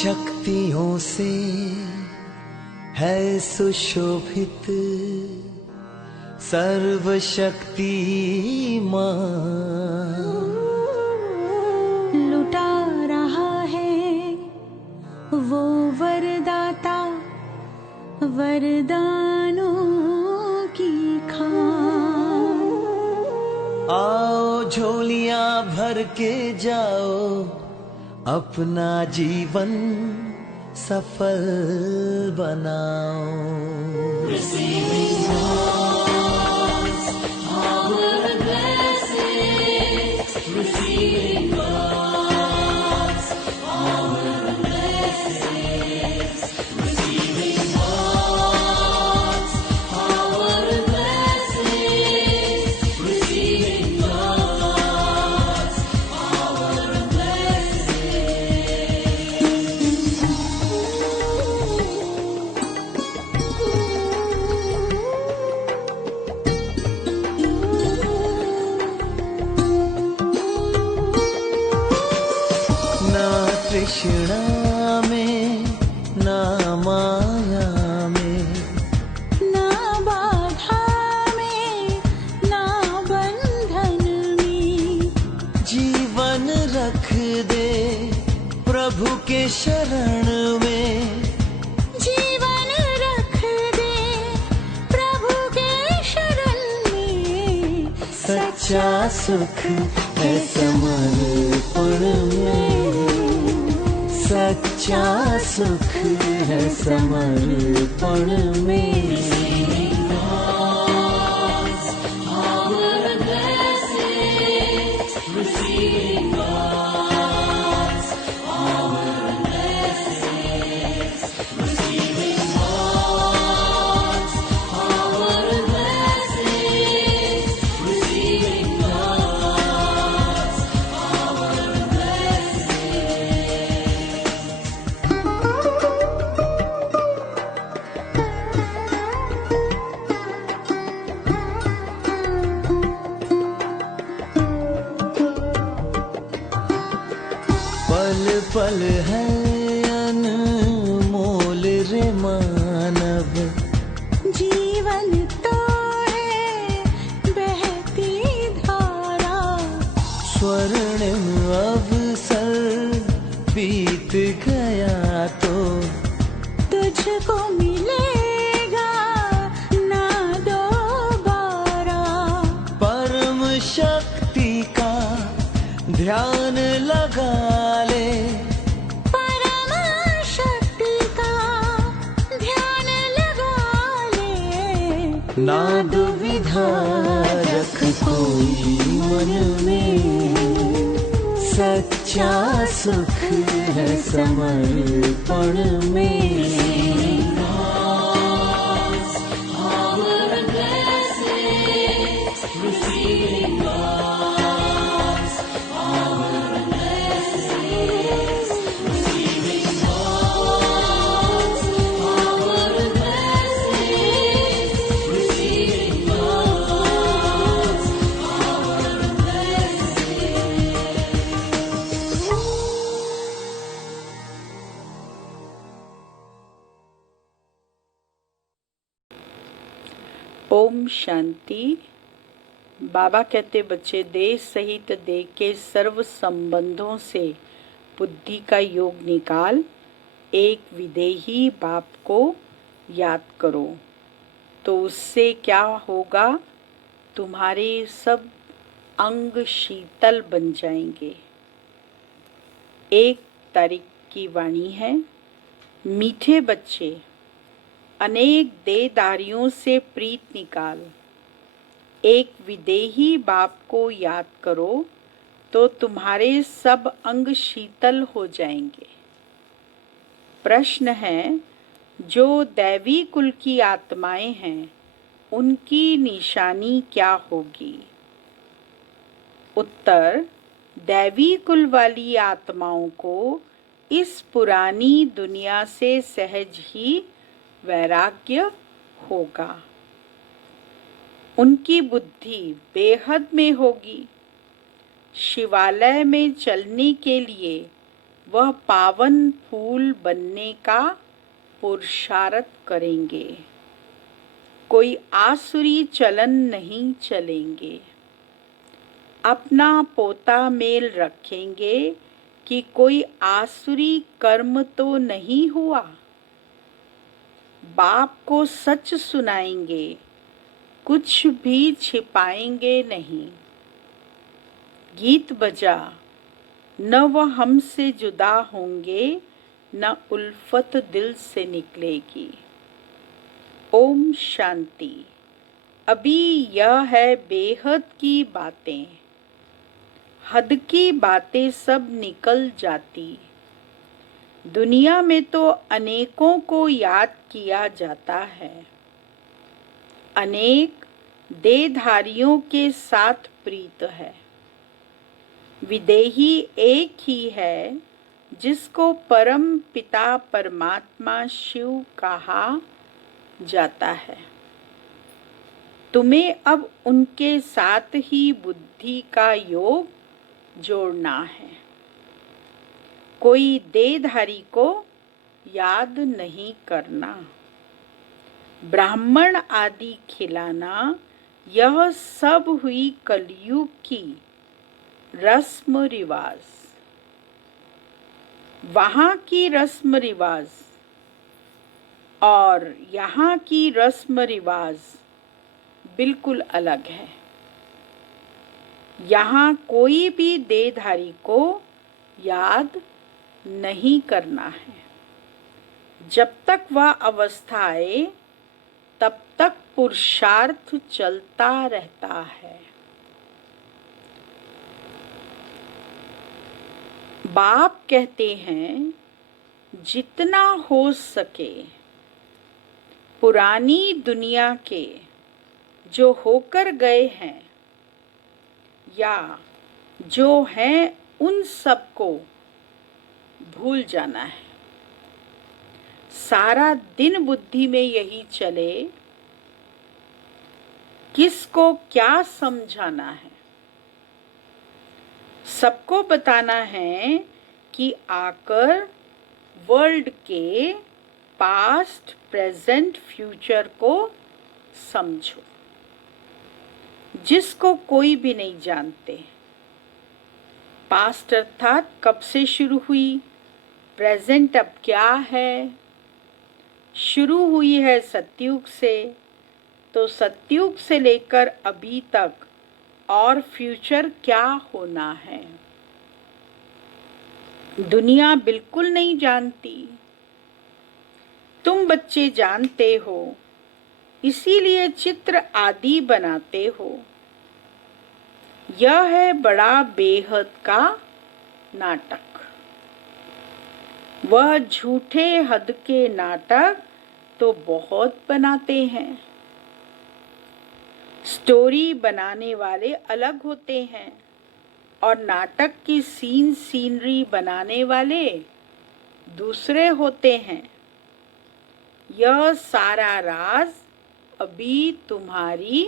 शक्तियों से है सुशोभित सर्वशक्तिमान। लुटा रहा है वो वरदाता वरदानों की खान। आओ झोलियां भर के जाओ, अपना जीवन सफल बनाओ। Receiving God's power and blessings, receiving God's power and blessings, receiving God's power and blessings, receiving God's power and ना तृष्णा में ना माया में, ना बाधा में ना बंधन में, जीवन रख दे प्रभु के शरण में। जीवन रख दे प्रभु के शरण में। सच्चा सुख है समर्पण में, सच्चा सुख है समर्पण में। God's power and blessings, receiving God's power and blessings, receiving God's power and blessings, receiving God's power and पल पल है अनमोल रे मानव, जीवन तो है बहती धारा। स्वर्णिम अवसर बीत गया तो तुझको मिलेगा ना दोबारा। परम शक्ति का ध्यान लगा ले, परम शक्ति का ध्यान लगा ले। ना दुविधा रख कोई मन में, सच्चा सुख है समर्पण में। God's power and blessings, receiving God's power and blessings, receiving God's power and blessings, receiving God's power and Om Shanti. बाबा कहते बच्चे, देश सहित देह के सर्व संबंधों से बुद्धि का योग निकाल, एक विदेही बाप को याद करो। तो उससे क्या होगा? तुम्हारे सब अंग शीतल बन जाएंगे। 1 तारीख की वाणी है, मीठे बच्चे, अनेक देहधारियों से प्रीत निकाल, एक विदेही बाप को याद करो तो तुम्हारे सब अंग शीतल हो जाएंगे। प्रश्न है, जो दैवी कुल की आत्माएं हैं उनकी निशानी क्या होगी? उत्तर, दैवी कुल वाली आत्माओं को इस पुरानी दुनिया से सहज ही वैराग्य होगा। उनकी बुद्धि बेहद में होगी। शिवालय में चलने के लिए वह पावन फूल बनने का पुरुषार्थ करेंगे। कोई आसुरी चलन नहीं चलेंगे। अपना पोता मेल रखेंगे कि कोई आसुरी कर्म तो नहीं हुआ। बाप को सच सुनाएंगे, कुछ भी छिपाएंगे नहीं। गीत बजा, न वह हमसे जुदा होंगे, न उल्फत दिल से निकलेगी। ओम शांति। अभी यह है बेहद की बातें, हद की बातें सब निकल जाती। दुनिया में तो अनेकों को याद किया जाता है। अनेक देहधारियों के साथ प्रीत है। विदेही एक ही है जिसको परम पिता परमात्मा शिव कहा जाता है। तुम्हें अब उनके साथ ही बुद्धि का योग जोड़ना है। कोई देहधारी को याद नहीं करना। ब्राह्मण आदि खिलाना, यह सब हुई कलयुग की रस्म रिवाज। वहाँ की रस्म रिवाज और यहाँ की रस्म रिवाज बिल्कुल अलग है। यहाँ कोई भी देहधारी को याद नहीं करना है। जब तक वह अवस्था आए तब तक पुरुषार्थ चलता रहता है। बाप कहते हैं, जितना हो सके पुरानी दुनिया के जो होकर गए हैं या जो हैं उन सबको भूल जाना है। सारा दिन बुद्धि में यही चले, किसको क्या समझाना है। सबको बताना है कि आकर वर्ल्ड के पास्ट, प्रेजेंट, फ्यूचर को समझो, जिसको कोई भी नहीं जानते। पास्ट अर्थात कब से शुरू हुई, प्रेजेंट अब क्या है। शुरू हुई है सतयुग से, तो सतयुग से लेकर अभी तक और फ्यूचर क्या होना है, दुनिया बिल्कुल नहीं जानती। तुम बच्चे जानते हो, इसीलिए चित्र आदि बनाते हो। यह है बड़ा बेहद का नाटक। वह झूठे हद के नाटक तो बहुत बनाते हैं। स्टोरी बनाने वाले अलग होते हैं और नाटक की सीनरी बनाने वाले दूसरे होते हैं। यह सारा राज अभी तुम्हारी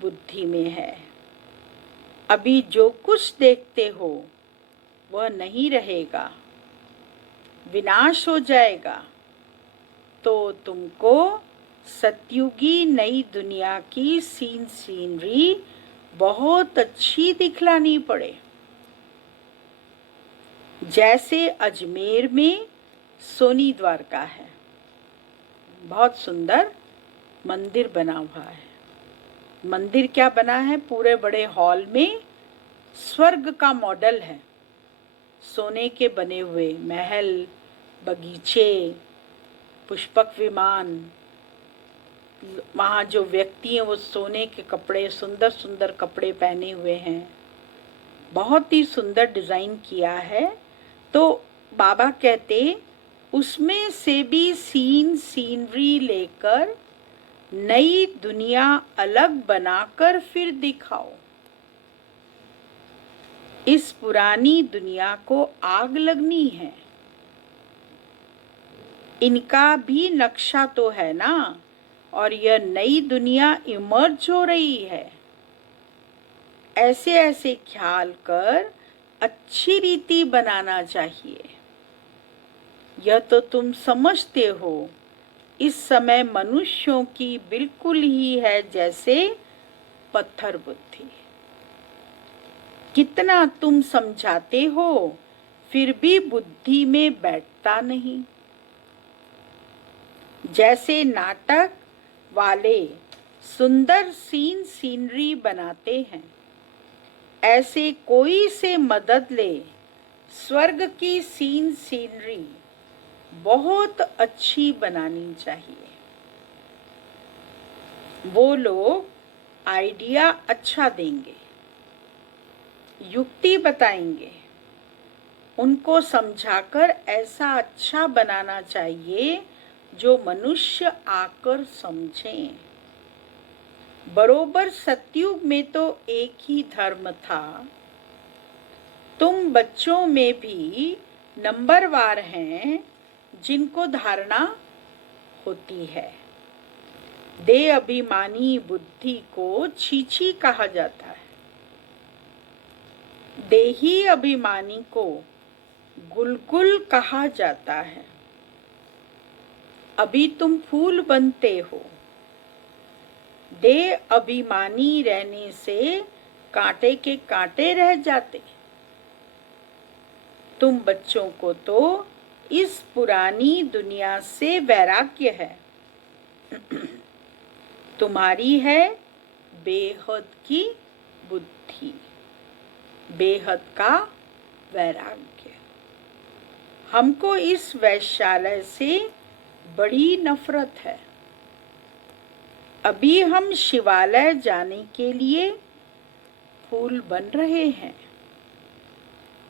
बुद्धि में है। अभी जो कुछ देखते हो वह नहीं रहेगा, विनाश हो जाएगा। तो तुमको सतयुगी नई दुनिया की सीनरी बहुत अच्छी दिखलानी पड़े। जैसे अजमेर में सोनी द्वारका है, बहुत सुंदर मंदिर बना हुआ है। मंदिर क्या बना है, पूरे बड़े हॉल में स्वर्ग का मॉडल है। सोने के बने हुए महल, बगीचे, पुष्पक विमान। वहाँ जो व्यक्ति हैं वो सोने के कपड़े, सुंदर सुंदर कपड़े पहने हुए हैं। बहुत ही सुंदर डिज़ाइन किया है। तो बाबा कहते, उसमें से भी सीनरी लेकर नई दुनिया अलग बनाकर फिर दिखाओ। इस पुरानी दुनिया को आग लगनी है। इनका भी नक्शा तो है ना, और यह नई दुनिया इमर्ज हो रही है। ऐसे ऐसे ख्याल कर अच्छी रीति बनाना चाहिए। यह तो तुम समझते हो। इस समय मनुष्यों की बिल्कुल ही है जैसे पत्थर बुद्धि। कितना तुम समझाते हो फिर भी बुद्धि में बैठता नहीं। जैसे नाटक वाले सुंदर सीनरी बनाते हैं, ऐसे कोई से मदद ले। स्वर्ग की सीनरी बहुत अच्छी बनानी चाहिए। वो लोग आइडिया अच्छा देंगे, युक्ति बताएंगे। उनको समझाकर ऐसा अच्छा बनाना चाहिए जो मनुष्य आकर समझें। बरोबर सतयुग में तो एक ही धर्म था। तुम बच्चों में भी नंबरवार हैं जिनको धारणा होती है। दे अभिमानी बुद्धि को छीछी कहा जाता है। देही अभिमानी को गुलगुल कहा जाता है। अभी तुम फूल बनते हो। दे अभिमानी रहने से कांटे के कांटे रह जाते। तुम बच्चों को तो इस पुरानी दुनिया से वैराग्य है। तुम्हारी है बेहद की बुद्धि, बेहद का वैराग्य। हमको इस वैश्यालय से बड़ी नफरत है। अभी हम शिवालय जाने के लिए फूल बन रहे हैं।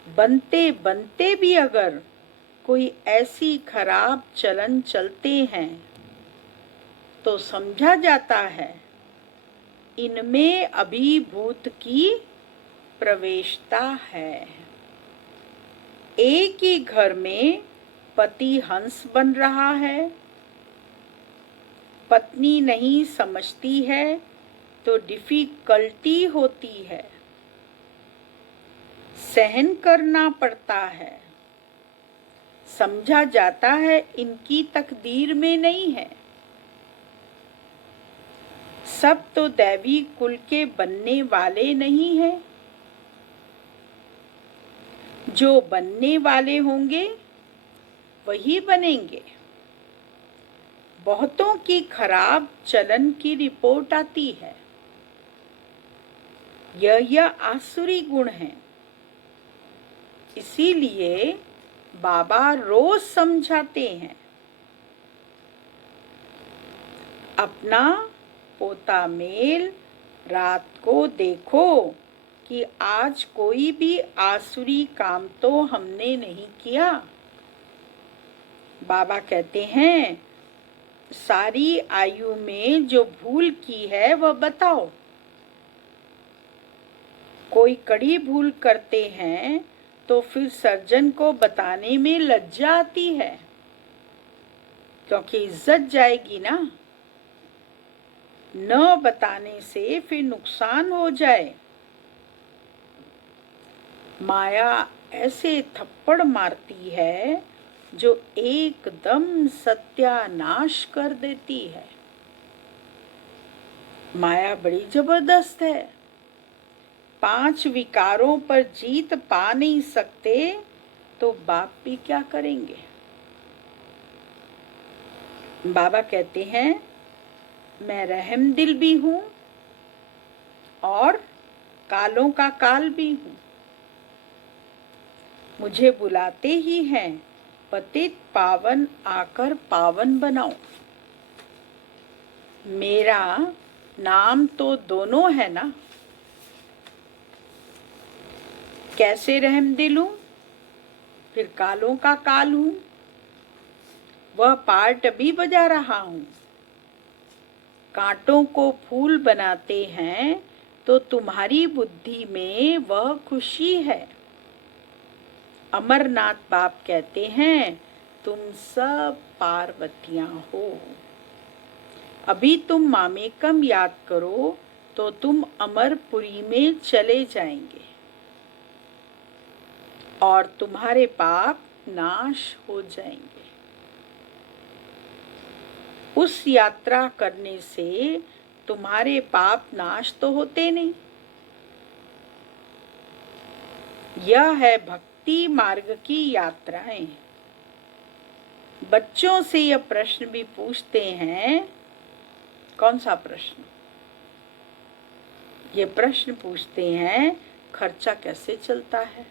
बनते बनते भी अगर कोई ऐसी खराब चलन चलते हैं तो समझा जाता है इनमें अभी भूत की प्रवेशता है। एक ही घर में पति हंस बन रहा है, पत्नी नहीं समझती है तो डिफिकल्टी होती है, सहन करना पड़ता है। समझा जाता है इनकी तकदीर में नहीं है। सब तो दैवी कुल के बनने वाले नहीं हैं। जो बनने वाले होंगे वही बनेंगे। बहुतों की खराब चलन की रिपोर्ट आती है। यह आसुरी गुण है। इसीलिए बाबा रोज समझाते हैं, अपना पोता मेल रात को देखो कि आज कोई भी आसुरी काम तो हमने नहीं किया। बाबा कहते हैं सारी आयु में जो भूल की है वह बताओ। कोई कड़ी भूल करते हैं तो फिर सर्जन को बताने में लज्जा आती है, क्योंकि इज्जत जाएगी ना। न बताने से फिर नुकसान हो जाए। माया ऐसे थप्पड़ मारती है जो एकदम सत्यानाश कर देती है। माया बड़ी जबरदस्त है। 5 विकारों पर जीत पा नहीं सकते तो बाप भी क्या करेंगे। बाबा कहते हैं मैं रहम दिल भी हूं और कालों का काल भी हूं। मुझे बुलाते ही हैं पतित पावन आकर पावन बनाओ। मेरा नाम तो दोनों है ना। कैसे रहम दिल हूं फिर कालों का काल हूं। वह पार्ट भी बजा रहा हूं। कांटों को फूल बनाते हैं तो तुम्हारी बुद्धि में वह खुशी है। अमरनाथ बाप कहते हैं तुम सब पार्वतियां हो। अभी तुम मामेकम याद करो तो तुम अमरपुरी में चले जाएंगे और तुम्हारे पाप नाश हो जाएंगे। उस यात्रा करने से तुम्हारे पाप नाश तो होते नहीं। यह है भक्ति मार्ग की यात्राएं। बच्चों से यह प्रश्न भी पूछते हैं। कौन सा प्रश्न? ये प्रश्न पूछते हैं, खर्चा कैसे चलता है?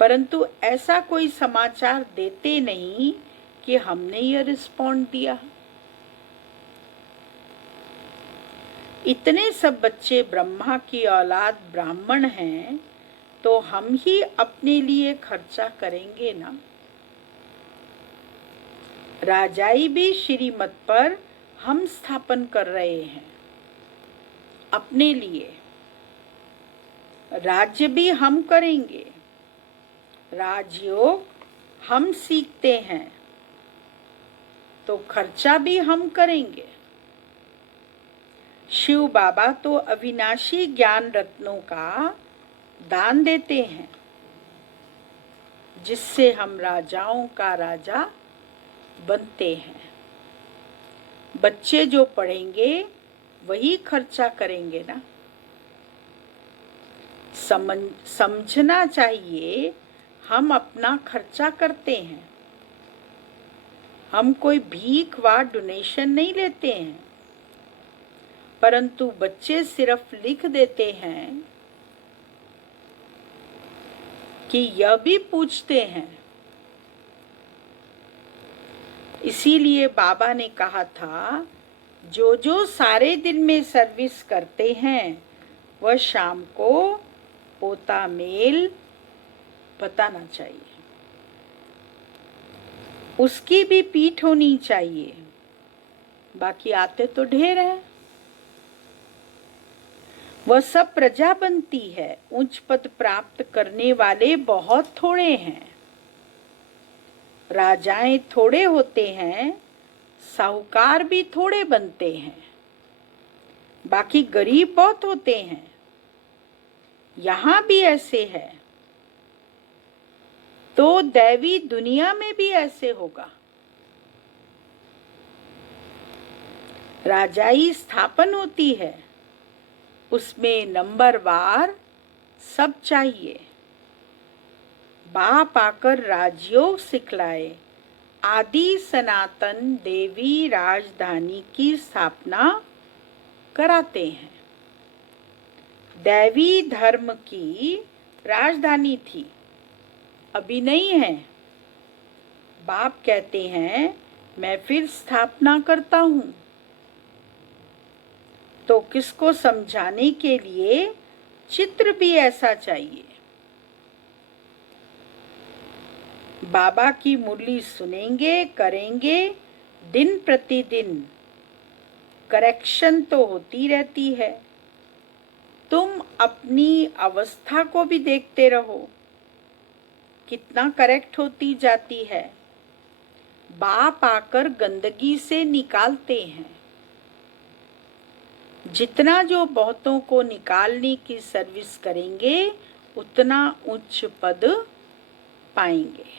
परंतु ऐसा कोई समाचार देते नहीं कि हमने यह रिस्पॉन्ड दिया। इतने सब बच्चे ब्रह्मा की औलाद ब्राह्मण हैं, तो हम ही अपने लिए खर्चा करेंगे ना। राजाई भी श्रीमत पर हम स्थापन कर रहे हैं अपने लिए। राज्य भी हम करेंगे, राजयोग हम सीखते हैं, तो खर्चा भी हम करेंगे। शिव बाबा तो अविनाशी ज्ञान रत्नों का दान देते हैं, जिससे हम राजाओं का राजा बनते हैं। बच्चे जो पढ़ेंगे वही खर्चा करेंगे ना। समझना चाहिए, हम अपना खर्चा करते हैं। हम कोई भीख व डोनेशन नहीं लेते हैं, परंतु बच्चे सिर्फ लिख देते हैं कि यह भी पूछते हैं। इसीलिए बाबा ने कहा था, जो जो सारे दिन में सर्विस करते हैं वह शाम को पोता मेल बताना चाहिए। उसकी भी पीठ होनी चाहिए। बाकी आते तो ढेर है। वह सब प्रजा बनती है। उच्च पद प्राप्त करने वाले बहुत थोड़े हैं। राजाएं थोड़े होते हैं, साहूकार भी थोड़े बनते हैं, बाकी गरीब बहुत होते हैं। यहाँ भी ऐसे है, तो दैवी दुनिया में भी ऐसे होगा। राजाई स्थापन होती है, उसमें नंबरवार सब चाहिए। बाप आकर राजयोग सिखलाए, आदि सनातन देवी राजधानी की स्थापना कराते हैं। दैवी धर्म की राजधानी थी, अभी नहीं है। बाप कहते हैं, मैं फिर स्थापना करता हूं। तो किसको समझाने के लिए चित्र भी ऐसा चाहिए। बाबा की मुरली सुनेंगे, करेंगे, दिन प्रतिदिन करेक्शन तो होती रहती है। तुम अपनी अवस्था को भी देखते रहो, कितना करेक्ट होती जाती है। बाप आकर गंदगी से निकालते हैं। जितना जो बहुतों को निकालने की सर्विस करेंगे, उतना उच्च पद पाएंगे।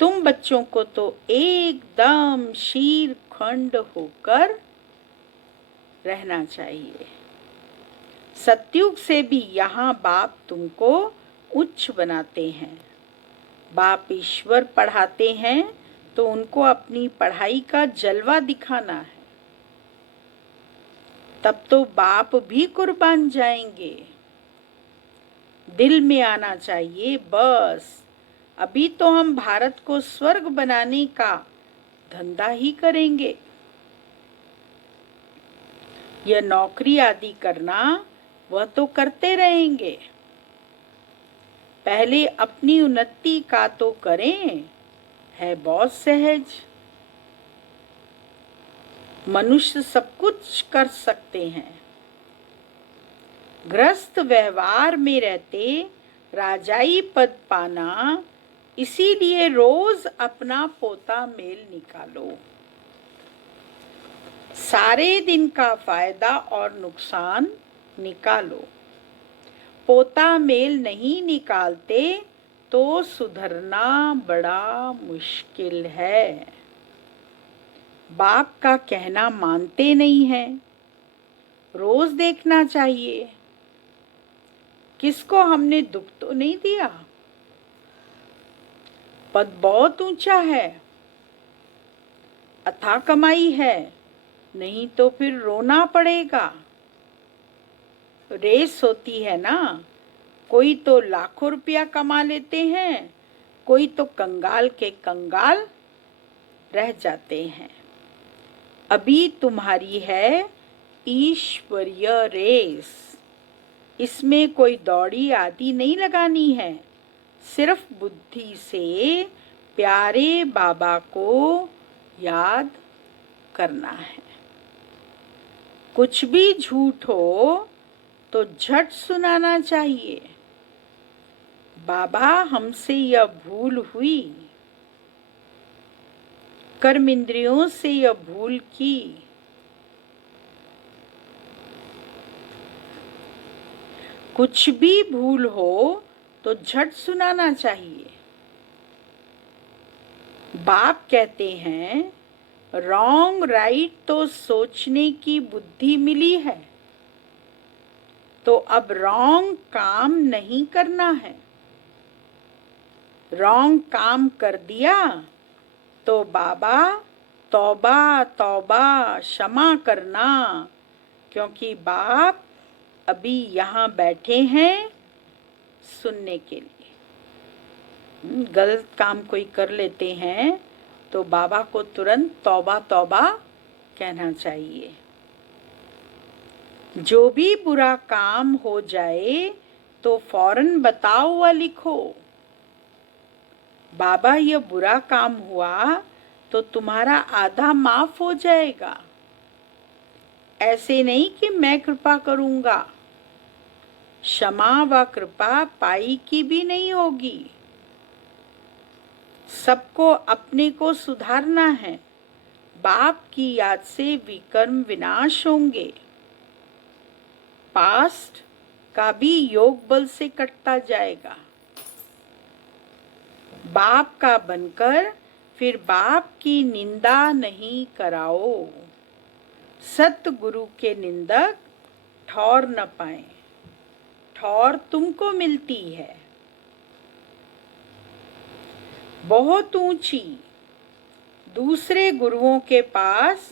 तुम बच्चों को तो एकदम शीर खंड होकर रहना चाहिए। सतयुग से भी यहाँ बाप तुमको उच्च बनाते हैं। बाप ईश्वर पढ़ाते हैं, तो उनको अपनी पढ़ाई का जलवा दिखाना है। तब तो बाप भी कुर्बान जाएंगे। दिल में आना चाहिए, बस अभी तो हम भारत को स्वर्ग बनाने का धंधा ही करेंगे। यह नौकरी आदि करना वह तो करते रहेंगे। पहले अपनी उन्नति का तो करें, है बहुत सहज। मनुष्य सब कुछ कर सकते हैं। गृहस्थ व्यवहार में रहते राजाई पद पाना, इसीलिए रोज अपना पोता मेल निकालो। सारे दिन का फायदा और नुकसान निकालो। पोता मेल नहीं निकालते तो सुधरना बड़ा मुश्किल है। बाप का कहना मानते नहीं हैं, रोज देखना चाहिए। किसको हमने दुख तो नहीं दिया? पद बहुत ऊंचा है, अथाह कमाई है, नहीं तो फिर रोना पड़ेगा। रेस होती है ना, कोई तो लाखों रुपया कमा लेते हैं, कोई तो कंगाल के कंगाल रह जाते हैं। अभी तुम्हारी है ईश्वरीय रेस, इसमें कोई दौड़ी आदि नहीं लगानी है, सिर्फ बुद्धि से प्यारे बाबा को याद करना है। कुछ भी झूठ हो तो झट सुनाना चाहिए, बाबा हमसे यह भूल हुई, कर्म इंद्रियों से यह भूल की। कुछ भी भूल हो तो झट सुनाना चाहिए। बाप कहते हैं रॉन्ग राइट तो सोचने की बुद्धि मिली है, तो अब रॉन्ग काम नहीं करना है। रॉन्ग काम कर दिया तो बाबा तौबा तौबा क्षमा करना, क्योंकि बाप अभी यहाँ बैठे हैं सुनने के लिए। गलत काम कोई कर लेते हैं तो बाबा को तुरंत तौबा तौबा कहना चाहिए। जो भी बुरा काम हो जाए तो फौरन बताओ व लिखो, बाबा ये बुरा काम हुआ तो तुम्हारा आधा माफ हो जाएगा। ऐसे नहीं कि मैं कृपा करूंगा, क्षमा व कृपा पाई की भी नहीं होगी। सबको अपने को सुधारना है, बाप की याद से विकर्म विनाश होंगे। पास्ट का भी योग बल से कटता जाएगा। बाप का बनकर फिर बाप की निंदा नहीं कराओ। सतगुरु के निंदक ठौर न पाए, ठौर तुमको मिलती है बहुत ऊंची। दूसरे गुरुओं के पास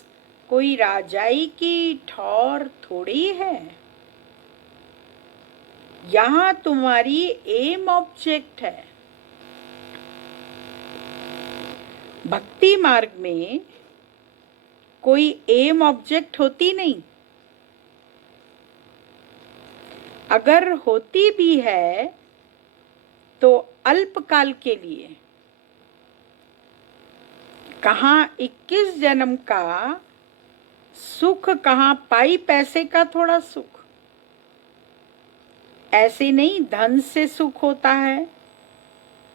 कोई राजाई की ठौर थोड़ी है। यहाँ तुम्हारी एम ऑब्जेक्ट है। भक्ति मार्ग में कोई एम ऑब्जेक्ट होती नहीं। अगर होती भी है तो अल्पकाल के लिए। कहाँ 21 जन्म का सुख, कहाँ पाई पैसे का थोड़ा सुख। ऐसे नहीं धन से सुख होता है,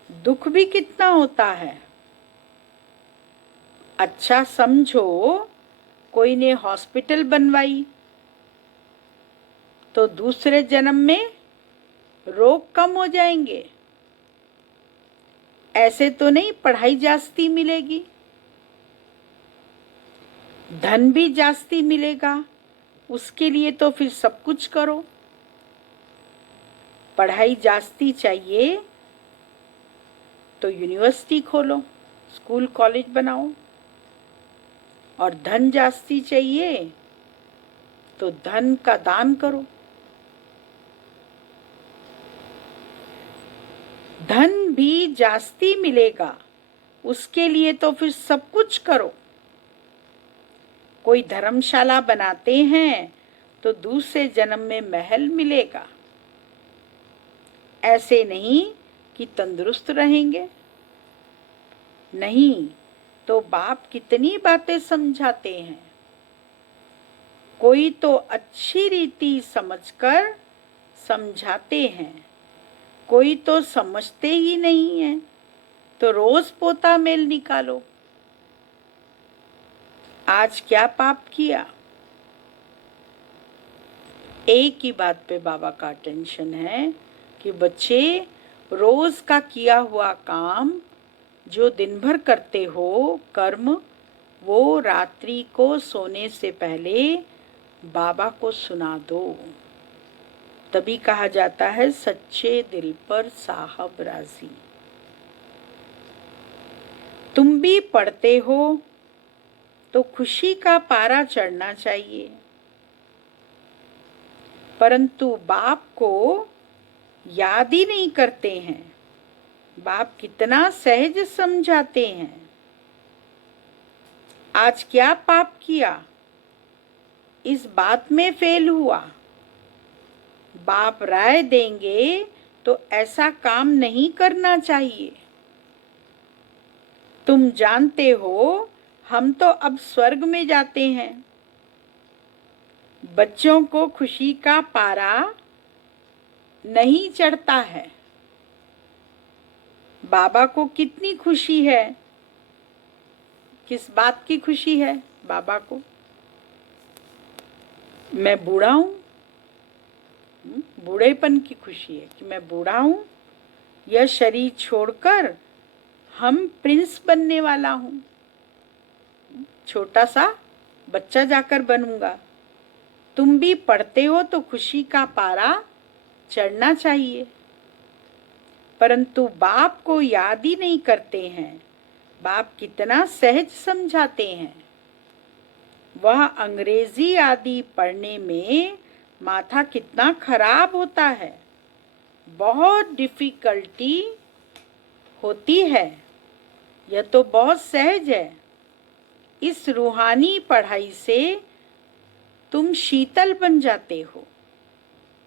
दुख भी कितना होता है। अच्छा समझो कोई ने हॉस्पिटल बनवाई तो दूसरे जन्म में रोग कम हो जाएंगे। ऐसे तो नहीं पढ़ाई जास्ती मिलेगी, धन भी जास्ती मिलेगा। उसके लिए तो फिर सब कुछ करो। पढ़ाई जास्ती चाहिए तो यूनिवर्सिटी खोलो, स्कूल कॉलेज बनाओ। और धन जास्ती चाहिए तो धन का दान करो। धन भी जास्ती मिलेगा, उसके लिए तो फिर सब कुछ करो। कोई धर्मशाला बनाते हैं तो दूसरे जन्म में महल मिलेगा। ऐसे नहीं कि तंदुरुस्त रहेंगे, नहीं तो बाप कितनी बातें समझाते हैं। कोई तो अच्छी रीति समझकर समझाते हैं, कोई तो समझते ही नहीं है। तो रोज पोता मेल निकालो। आज क्या पाप किया? एक ही बात पे बाबा का अटेंशन है कि बच्चे रोज का किया हुआ काम जो दिन भर करते हो कर्म, वो रात्रि को सोने से पहले बाबा को सुना दो। तभी कहा जाता है सच्चे दिल पर साहब राजी। तुम भी पढ़ते हो तो खुशी का पारा चढ़ना चाहिए, परंतु बाप को याद ही नहीं करते हैं। बाप कितना सहज समझाते हैं। आज क्या पाप किया, इस बात में फेल हुआ। बाप राय देंगे तो ऐसा काम नहीं करना चाहिए। तुम जानते हो हम तो अब स्वर्ग में जाते हैं। बच्चों को खुशी का पारा नहीं चढ़ता है। बाबा को कितनी खुशी है, किस बात की खुशी है बाबा को? मैं बूढ़ा हूं, बूढ़ेपन की खुशी है कि मैं बूढ़ा हूं, यह शरीर छोड़कर हम प्रिंस बनने वाला हूं, छोटा सा बच्चा जाकर बनूंगा। तुम भी पढ़ते हो तो खुशी का पारा चढ़ना चाहिए, परंतु बाप को याद ही नहीं करते हैं। बाप कितना सहज समझाते हैं। वह अंग्रेजी आदि पढ़ने में माथा कितना खराब होता है, बहुत डिफिकल्टी होती है। यह तो बहुत सहज है। इस रूहानी पढ़ाई से तुम शीतल बन जाते हो।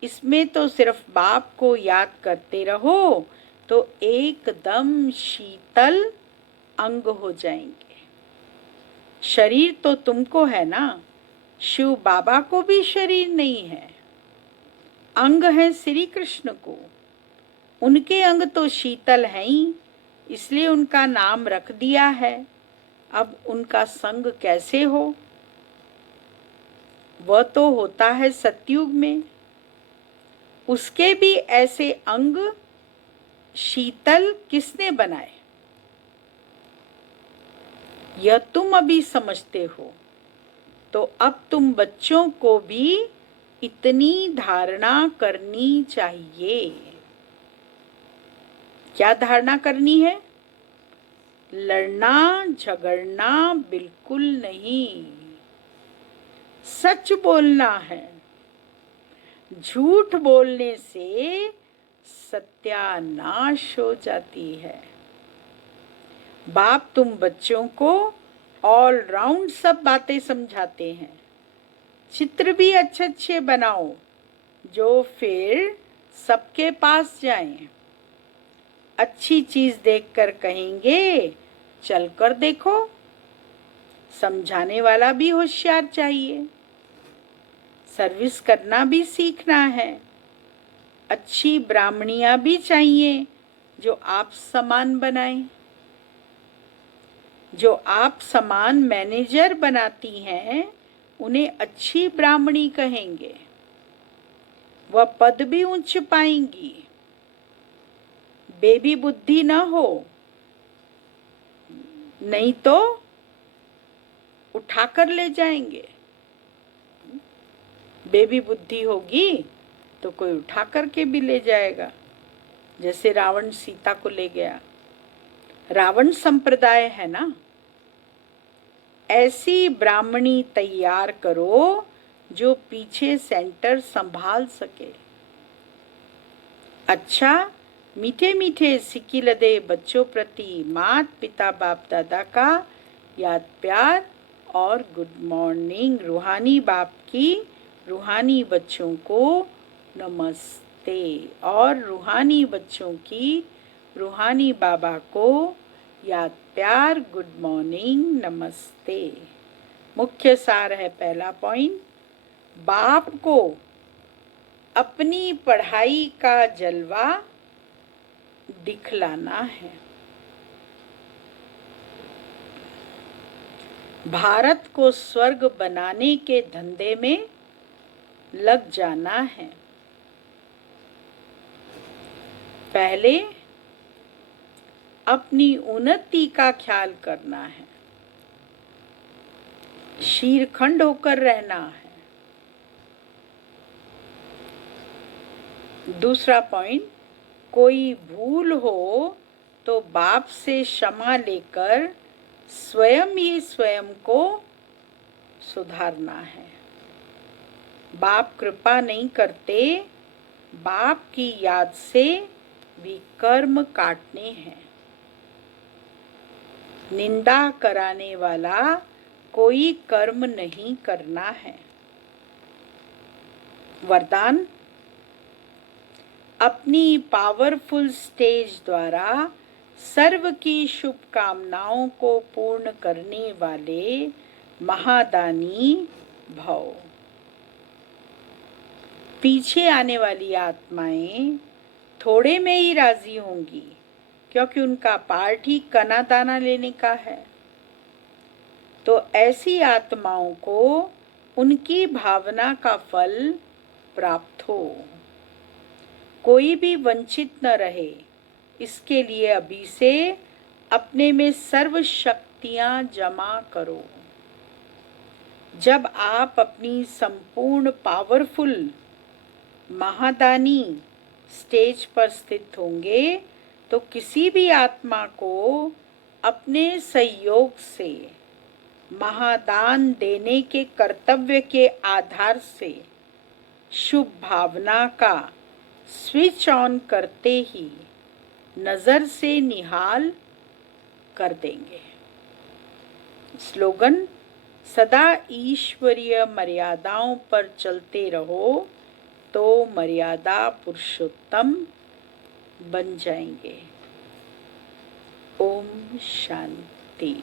इसमें तो सिर्फ बाप को याद करते रहो तो एकदम शीतल अंग हो जाएंगे। शरीर तो तुमको है ना, शिव बाबा को भी शरीर नहीं है। अंग है श्री कृष्ण को, उनके अंग तो शीतल हैं ही, इसलिए उनका नाम रख दिया है। अब उनका संग कैसे हो? वह तो होता है सतयुग में। उसके भी ऐसे अंग शीतल किसने बनाए? यह तुम अभी समझते हो, तो अब तुम बच्चों को भी इतनी धारणा करनी चाहिए। क्या धारणा करनी है? लड़ना झगड़ना बिल्कुल नहीं, सच बोलना है। झूठ बोलने से सत्यानाश हो जाती है। बाप तुम बच्चों को ऑल राउंड सब बातें समझाते हैं। चित्र भी अच्छे अच्छे बनाओ जो फिर सबके पास जाएं। अच्छी चीज देखकर कहेंगे चलकर देखो। समझाने वाला भी होशियार चाहिए। सर्विस करना भी सीखना है। अच्छी ब्राह्मणियां भी चाहिए जो आप समान बनाएं। जो आप समान मैनेजर बनाती हैं उन्हें अच्छी ब्राह्मणी कहेंगे। वह पद भी ऊंच पाएंगी। बेबी बुद्धि न हो, नहीं तो उठाकर ले जाएंगे। बेबी बुद्धि होगी तो कोई उठा करके भी ले जाएगा, जैसे रावण सीता को ले गया। रावण संप्रदाय है ना। ऐसी ब्राह्मणी तैयार करो जो पीछे सेंटर संभाल सके। अच्छा, मीठे मीठे सिक्की लदे बच्चों प्रति मात पिता बाप दादा का याद प्यार और गुड मॉर्निंग। रूहानी बाप की रूहानी बच्चों को नमस्ते और रूहानी बच्चों की रूहानी बाबा को याद प्यार गुड मॉर्निंग नमस्ते। मुख्य सार है पहला पॉइंट, बाप को अपनी पढ़ाई का जलवा दिखलाना है। भारत को स्वर्ग बनाने के धंधे में लग जाना है। पहले अपनी उन्नति का ख्याल करना है, शीरखंड होकर रहना है। दूसरा पॉइंट, कोई भूल हो तो बाप से क्षमा लेकर स्वयं ही स्वयं को सुधारना है। बाप कृपा नहीं करते, बाप की याद से भी कर्म काटने हैं। निंदा कराने वाला कोई कर्म नहीं करना है। वरदान, अपनी पावरफुल स्टेज द्वारा सर्व की शुभकामनाओं को पूर्ण करने वाले महादानी भव। पीछे आने वाली आत्माएं थोड़े में ही राजी होंगी, क्योंकि उनका पार्ट ही कना दाना लेने का है। तो ऐसी आत्माओं को उनकी भावना का फल प्राप्त हो, कोई भी वंचित न रहे, इसके लिए अभी से अपने में सर्व शक्तियां जमा करो। जब आप अपनी संपूर्ण पावरफुल महादानी स्टेज पर स्थित होंगे तो किसी भी आत्मा को अपने सहयोग से महादान देने के कर्तव्य के आधार से शुभ भावना का स्विच ऑन करते ही नजर से निहाल कर देंगे। स्लोगन, सदा ईश्वरीय मर्यादाओं पर चलते रहो तो मर्यादा पुरुषोत्तम बन जाएंगे। ओम शांति।